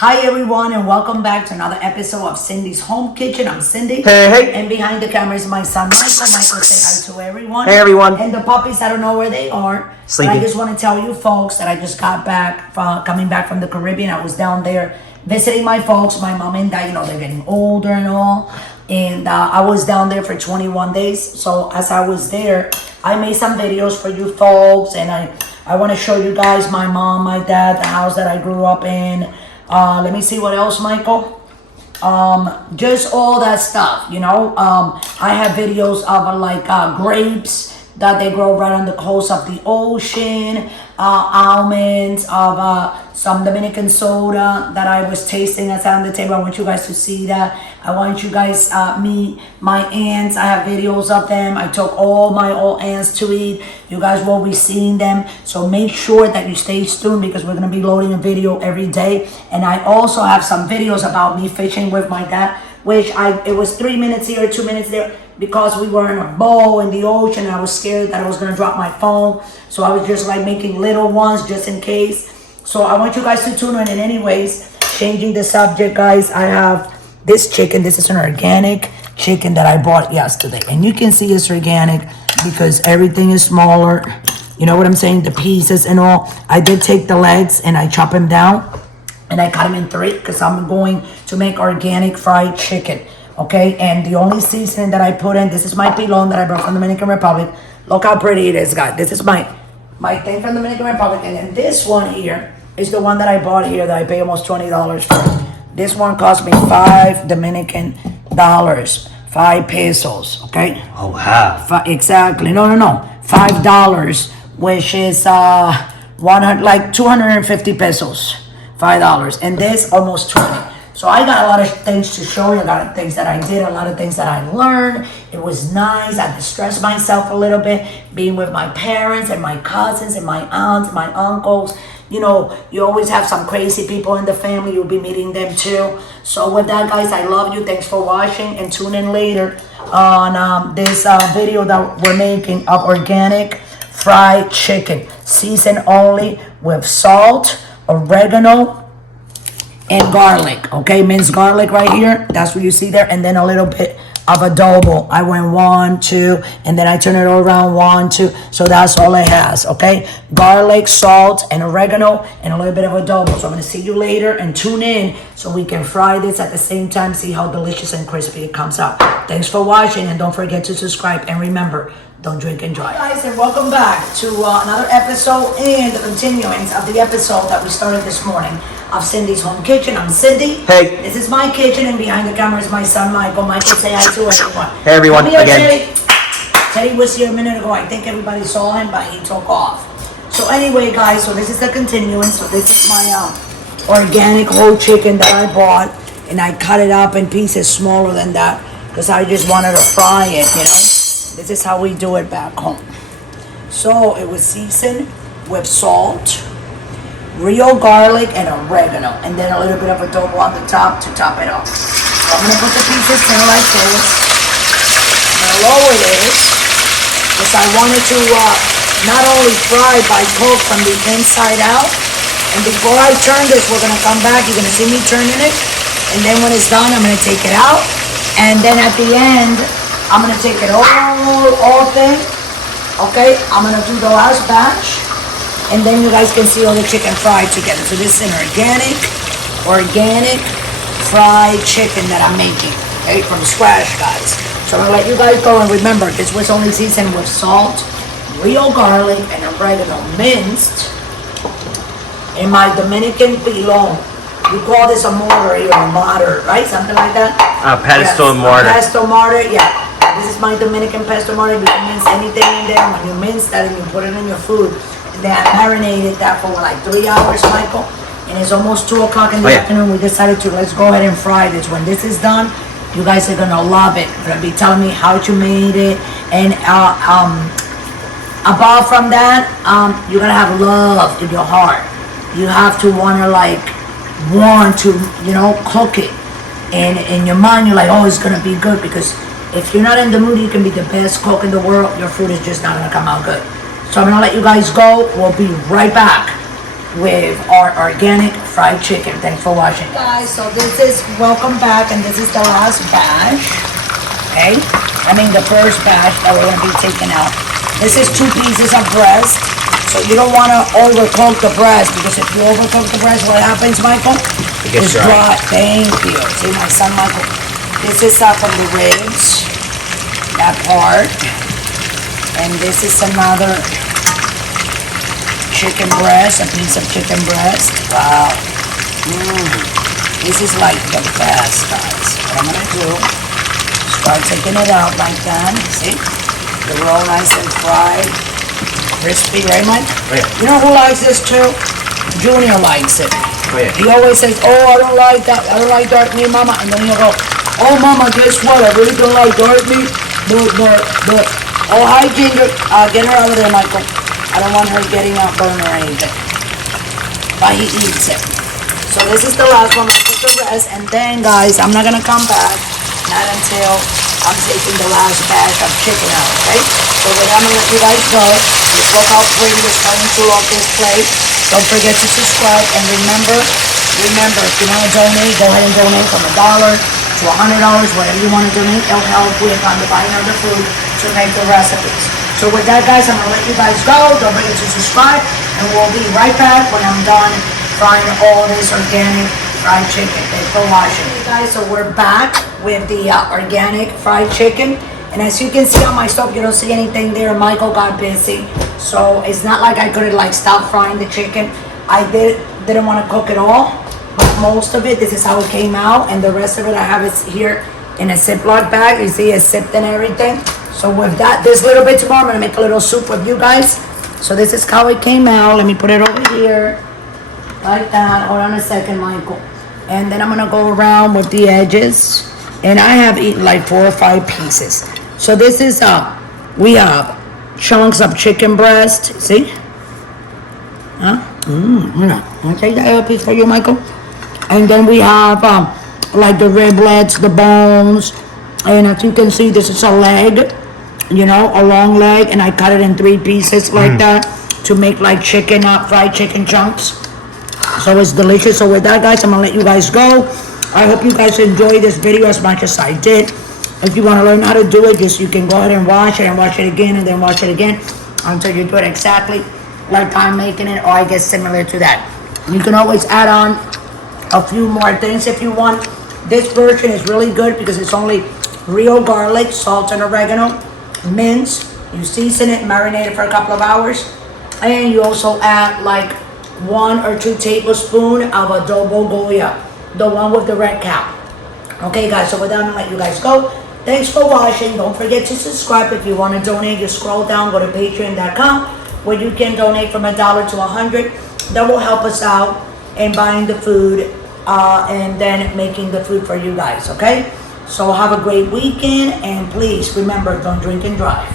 Hi everyone, and welcome back to another episode of Cindy's Home Kitchen. I'm Cindy. Hey. And behind the camera is my son Michael. Michael, say hi to everyone. Hey everyone. And the puppies, I don't know where they are. Sleeping. But I just want to tell you folks that I just got back coming back from the Caribbean. I was down there visiting my folks, my mom and dad. You know, they're getting older and all. And I was down there for 21 days. So as I was there, I made some videos for you folks. And I want to show you guys my mom, my dad, the house that I grew up in. Let me see what else, Michael. Just all that stuff, you know. I have videos of grapes that they grow right on the coast of the ocean, almonds, of some Dominican soda that I was tasting that's on the table. I want you guys to see that. I want you guys meet my aunts. I have videos of them. I took all my old aunts to eat. You guys will be seeing them. So make sure that you stay tuned because we're going to be loading a video every day. And I also have some videos about me fishing with my dad, which it was 3 minutes here, 2 minutes there, because we were in a boat in the ocean. And I was scared that I was going to drop my phone. So I was just like making little ones just in case. So I want you guys to tune in. And anyways, changing the subject, guys, I have this chicken. This is an organic chicken that I bought yesterday. And you can see it's organic because everything is smaller. You know what I'm saying? The pieces and all. I did take the legs and I chop them down. And I cut them in 3 because I'm going to make organic fried chicken. Okay? And the only seasoning that I put in, this is my pilon that I brought from the Dominican Republic. Look how pretty it is, guys. This is my thing from the Dominican Republic. And then this one here is the one that I bought here that I paid almost $20 for. This one cost me $5 Dominican dollars, 5 pesos, okay? Oh wow! Exactly. No. $5, which is 250 pesos. $5, and this almost 20. So I got a lot of things to show you, a lot of things that I did, a lot of things that I learned. It was nice. I distressed myself a little bit, being with my parents and my cousins and my aunts, my uncles. You know, you always have some crazy people in the family. You'll be meeting them too. So with that, guys, I love you. Thanks for watching, and tune in later on this video that we're making of organic fried chicken, seasoned only with salt, oregano, and garlic. Okay, minced garlic right here. That's what you see there, and then a little bit of adobo. I went 1, 2, and then I turn it all around 1, 2. So that's all it has. Okay, garlic, salt, and oregano, and a little bit of adobo. So I'm gonna see you later, and tune in so we can fry this at the same time. See how delicious and crispy it comes out. Thanks for watching, and don't forget to subscribe. And remember, don't drink and drive. Hi guys, and welcome back to another episode and the continuance of the episode that we started this morning of Cindy's Home Kitchen. I'm Cindy. Hey. This is my kitchen, and behind the camera is my son Michael. Michael, say hi to everyone. Hey everyone, Come here, again. Teddy was here a minute ago. I think everybody saw him, but he took off. So anyway, guys, so this is the continuance. So this is my organic whole chicken that I bought, and I cut it up in pieces smaller than that because I just wanted to fry it, you know. This is how we do it back home. So it was seasoned with salt, real garlic, and oregano, and then a little bit of adobo on the top to top it off. So I'm gonna put the pieces in like this. I'm gonna lower this because I wanted to not only fry but cook from the inside out. And before I turn this, we're gonna come back. You're gonna see me turning it, and then when it's done, I'm gonna take it out, and then at the end, I'm gonna take it all thin. Okay, I'm gonna do the last batch, and then you guys can see all the chicken fried together. So this is an organic fried chicken that I'm making, okay, from scratch, guys. So I'm gonna let you guys go, and remember, this was only seasoned with salt, real garlic, and oregano minced in my Dominican pilon. We call this a mortar here, a mortar, right? Something like that? Pesto and mortar. Pesto mortar, yeah. This is my Dominican pesto mortar. You can mince anything in there. When you mince that and you put it in your food, and then I marinated that for like 3 hours, Michael. And it's almost 2 o'clock in the afternoon. We decided to let's go ahead and fry this. When this is done, you guys are gonna love it. You're gonna be telling me how you made it, and above from that, you're gonna have love in your heart. You have to want to, you know, cook it. And in your mind, you're like, oh, it's gonna be good, because if you're not in the mood, you can be the best cook in the world. Your food is just not gonna come out good. So I'm gonna let you guys go. We'll be right back with our organic fried chicken. Thanks for watching, guys. So this is, welcome back, and this is the last batch. Okay, I mean the first batch that we're gonna be taking out. This is 2 pieces of breast. So you don't want to overcook the breast, because if you overcook the breast, what happens, Michael? It gets It's dry. Thank you. See, my son Michael. This is from the ribs, that part, and this is another chicken breast, a piece of chicken breast. Wow. This is like the best, guys. What I'm gonna do? Start taking it out like that. See, they're all nice and fried. Crispy, right, Mike? Oh, yeah. You know who likes this too? Junior likes it. Oh, yeah. He always says, "Oh, I don't like that. I don't like dark meat, Mama." And then he'll go, "Oh, Mama, guess what? I really don't like dark meat. But. Oh, hi, Ginger. Get her out of there, Michael. I don't want her getting out burned or anything." But he eats it. So this is the last one. I put the rest, and then, guys, I'm not gonna come back not until I'm taking the last batch of chicken out, okay? So we're gonna let you guys go. Just look how pretty it's coming through off this plate. Don't forget to subscribe, and remember, if you wanna donate, go ahead and donate from $1 to $100, whatever you wanna donate. It'll help with the buying of the food to make the recipes. So with that, guys, I'm gonna let you guys go. Don't forget to subscribe, and we'll be right back when I'm done frying all this organic fried chicken. Thanks for watching. Hey guys, so we're back with the organic fried chicken. And as you can see on my stove, you don't see anything there. Michael got busy. So it's not like I couldn't like stop frying the chicken. I didn't want to cook it all, but most of it, this is how it came out. And the rest of it, I have it here in a Ziploc bag. You see it's sipped and everything. So with that, this little bit tomorrow, I'm gonna make a little soup with you guys. So this is how it came out. Let me put it over here. Like that. Hold on a second, Michael. And then I'm gonna go around with the edges. And I have eaten like 4 or 5 pieces. So this is we have chunks of chicken breast. See? Huh? I'll take that other piece for you, Michael. And then we have like the riblets, the bones. And as you can see, this is a leg. You know, a long leg. And I cut it in 3 pieces like that to make like chicken, fried chicken chunks. So it's delicious. So with that, guys, I'm gonna let you guys go. I hope you guys enjoyed this video as much as I did. If you want to learn how to do it, just you can go ahead and watch it again and then watch it again until you do it exactly like I'm making it, or I guess similar to that. You can always add on a few more things if you want. This version is really good because it's only real garlic, salt, and oregano, minced. You season it, marinate it for a couple of hours, and you also add like 1 or 2 tablespoons of adobo Goya, the one with the red cap. Okay, guys, so with that, I'm gonna let you guys go. Thanks for watching. Don't forget to subscribe. If you want to donate, just scroll down, go to patreon.com, where you can donate from $1 to $100. That will help us out in buying the food and then making the food for you guys, okay? So have a great weekend, and please remember, don't drink and drive.